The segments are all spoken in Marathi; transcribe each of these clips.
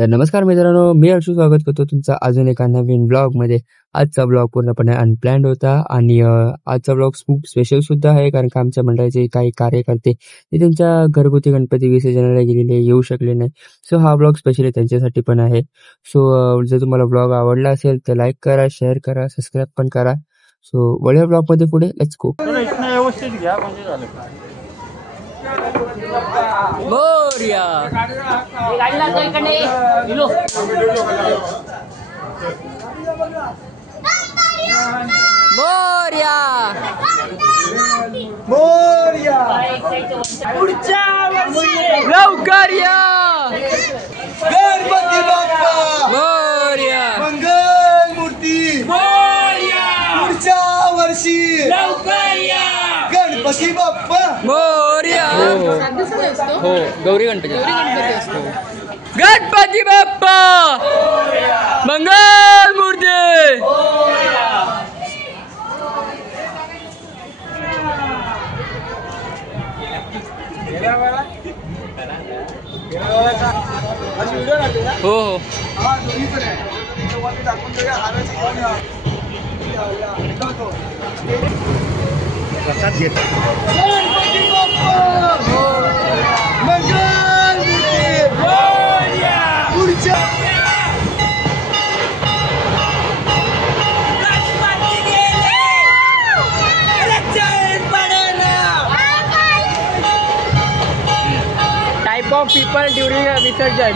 तर नमस्कार मित्रांनो, मी हर्षू स्वागत करतो तुमचं अजून एका नवीन ब्लॉगमध्ये। आजचा ब्लॉग पूर्णपणे अनप्लॅन्ड होता आणि आजचा ब्लॉग खूप स्पेशल सुद्धा आहे, कारण का आमच्या मंडळाचे काही कार्यकर्ते ते त्यांच्या घरगुती गणपती विसर्जनाला गेलेले, येऊ शकले नाही। सो हा ब्लॉग स्पेशली त्यांच्यासाठी पण आहे। सो जर तुम्हाला ब्लॉग आवडला असेल तर लाईक करा, शेअर करा, सबस्क्राईब पण करा। सो वळूया ब्लॉगमध्ये पुढे, लेट्स गो। मोरया मोरया मोरया पुढच्या वर्षी लवकर या गणपती बाप्पा मोरया मंगल मूर्ती मोरया पुढच्या वर्षी लवकर या गणपती बाप्पा मोरया। हो गौरी गणपती असतो। गणपती बाप्पा मंगल मूर्ती हो हो प्रसाद घेतो। टाइप ऑफ पीपल ड्यूरिंग विसर्जन।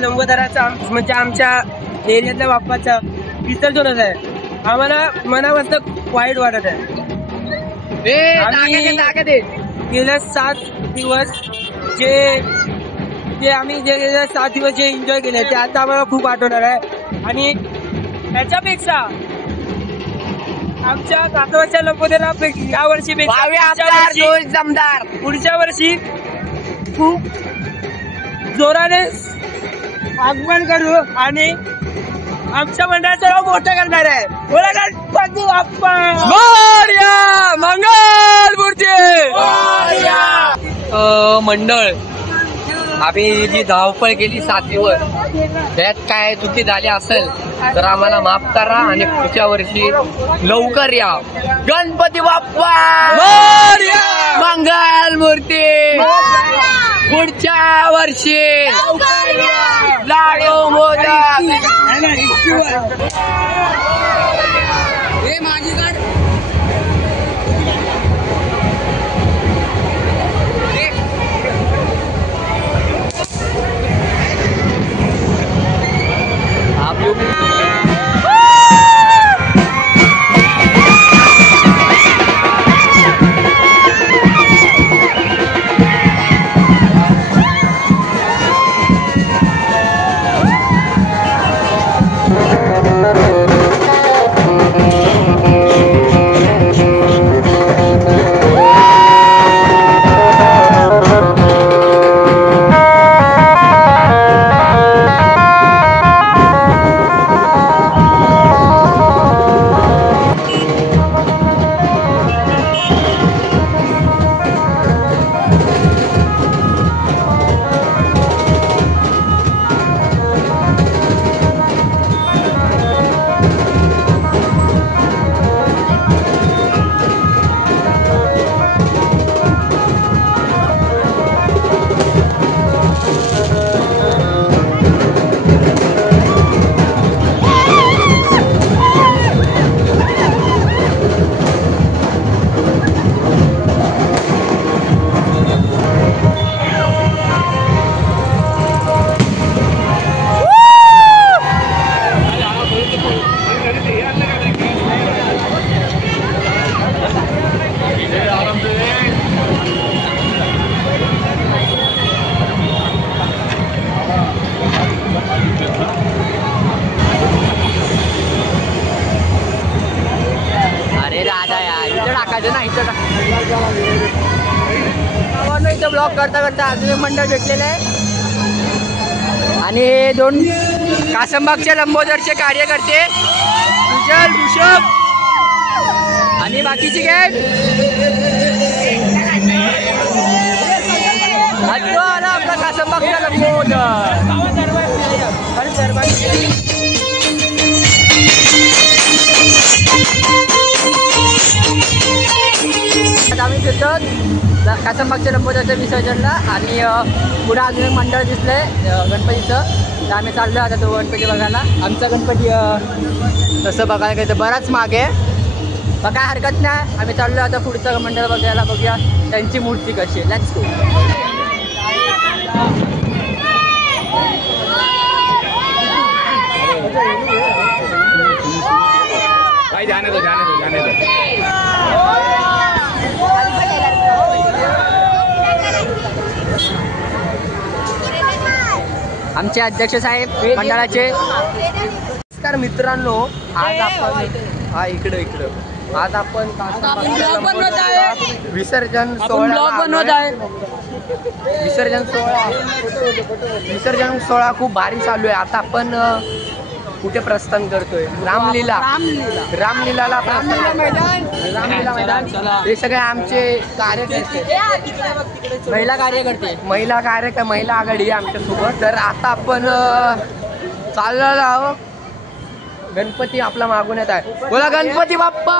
नंबरदाराचा म्हणजे आमच्या एरियातल्या बाप्पाचा विसर्जनच आहे। आम्हाला मनापासून वाईट वाटत आहे। गेल्या 7 दिवस जे आम्ही गेल्या 7 दिवस जे एन्जॉय केले ते आता आम्हाला खूप आठवणार आहे। आणि त्याच्यापेक्षा आमच्या काकाच्या लंबोदरा या वर्षी जमदार पुढच्या वर्षी खूप जोराने आगमन करू आणि आमच्या मंडळाचं नाव मोठं करणार आहे। बोला गणपती बाप्पा मोरया मंगल मूर्ती मोरया। मंडळ आम्ही जी धावपळ केली 7 दिवस त्यात काय चुकी झाली असेल तर आम्हाला माफ करा आणि पुढच्या वर्षी लवकर या। गणपती बाप्पा मोरया मंगल मूर्ती पुढच्या वर्षी लाडू मोदक हे माझी गाड इथं टाकायचं ना, इथं टाकायचं. इथं ब्लॉग करता करता अजून एक मंडळ भेटलेलं आहे आणि हे दोन कासमबागच्या लंबोदरचे कार्यकर्ते कुशल, ऋषभ आणि बाकीची काय आला आपला कासमबागचा लंबोदर. आम्ही फिरतो कासमबागच्या लंबोदरच्या विसर्जनला आणि पुढे अजून एक मंडळ दिसलंय गणपतीचं. तर आम्ही चाललो आता तो गणपती बघायला. आमचा गणपती तसं बघायला काही तर बराच मागे आहे, पण काय हरकत नाही. आम्ही चाललो आता पुढचं मंडळ बघायला, बघूया त्यांची मूर्ती कशी आहे. Let's go. जाने दो, जाने दो, जाने दो. आमचे अध्यक्ष साहेब मंडळाचे. नमस्कार मित्रांनो, आज आपण इकडं आज आपण विसर्जन सोहळा खूप भारी चालू आहे. आता आपण कुठे प्रस्थान करतोय? रामलीला मैदान. हे सगळे आमचे कार्यकर्ते, महिला आघाडी आहे आमच्यासोबत. तर आता आपण चाललेलो आहोत. गणपती आपला मागून येत आहे. बोला गणपती बाप्पा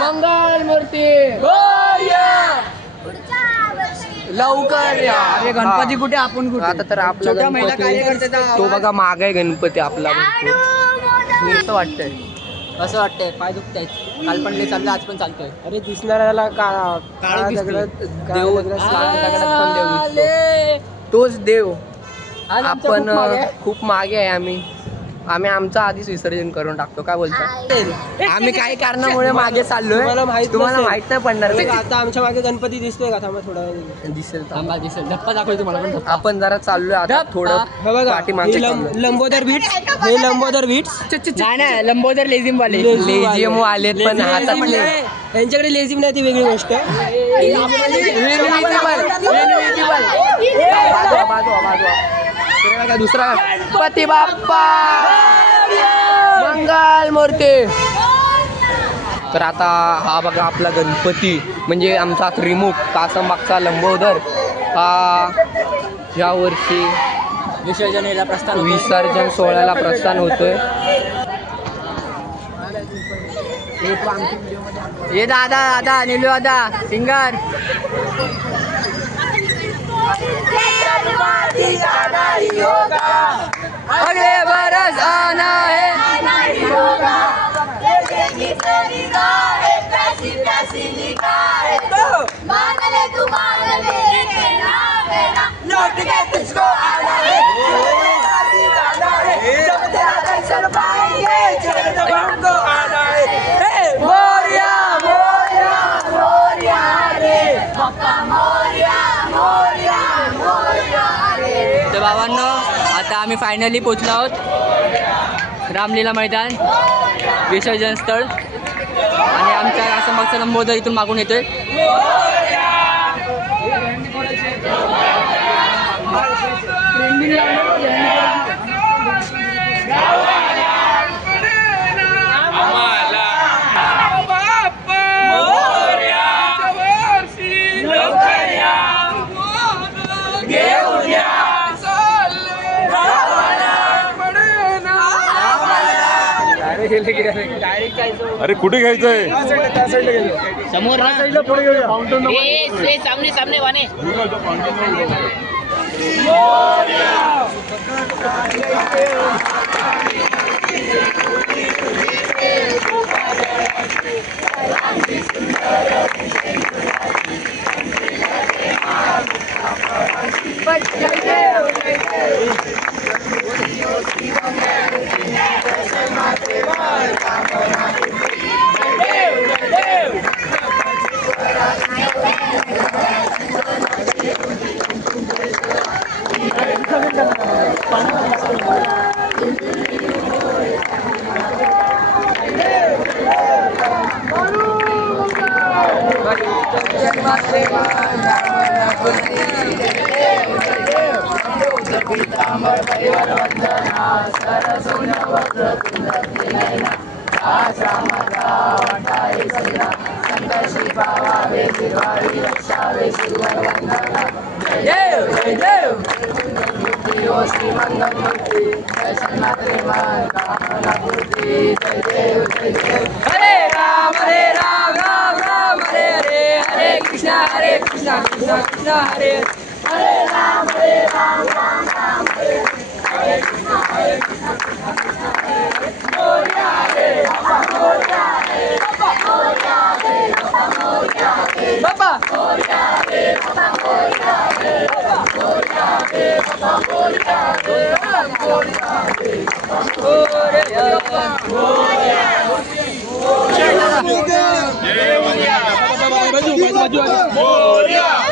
मंगल मूर्ती लवकर या. अरे गणपती कुठे, आपण कुठे? आता तर आपला महिला कार्यकर्ते तो बघा माग आहे गणपती आपला. मस्त वाटतंय, असं वाटतंय पाय दुखतायत. काल पण चाललं, आज पण चालतोय. अरे दिसणाऱ्याला देव तोच देव. आपण खूप मागे आहे. आम्ही आमचं आधीच विसर्जन करून टाकतो. काय बोलतो? आम्ही काही कारणामुळे मागे चाललोय. तुम्हाला माहित नाही पडणार. आता आमच्या मागे गणपती दिसतोय का? थांबा थोडा दिसेल धप्पा दाखवतो तुम्हाला. आपण जरा चाललोय आता थोडं पाठीमागे. लंबोदर बीट्स, हे लंबोदर बीट्स नाही, लंबोदर लेझिम आलेत पण आता पण यांच्याकडे लेझिम नाही, ती वेगळी गोष्ट. दुसरा गणपती बाप्पा मंगल मूर्ती. तर आता हा बघा आपला गणपती, म्हणजे आमचा त्रिमुख कासमबागचा लंबोदर हा या वर्षी विसर्जन सोहळ्याला प्रस्थान होतोय. ये दादा नीलू दादा सिंगर. अगले बरस आना है लौट के तुझको आना है. मोरया मोरया मोरया रे बाप्पा मोरया मोरया मोरया रे. तर बाबांनो, आता आम्ही फायनली पोचलो आहोत रामलीला मैदान विसर्जन स्थळ. आणि आमच्या कासमबागचा लंबोदर इथून मागून येतोय. अरे कुठे घ्यायचंय? समोर पुढे घेऊया. सामने वाने. हरे राम राम राम हरे हरे हरे कृष्णा कृष्णा कृष्णा हरे मोरया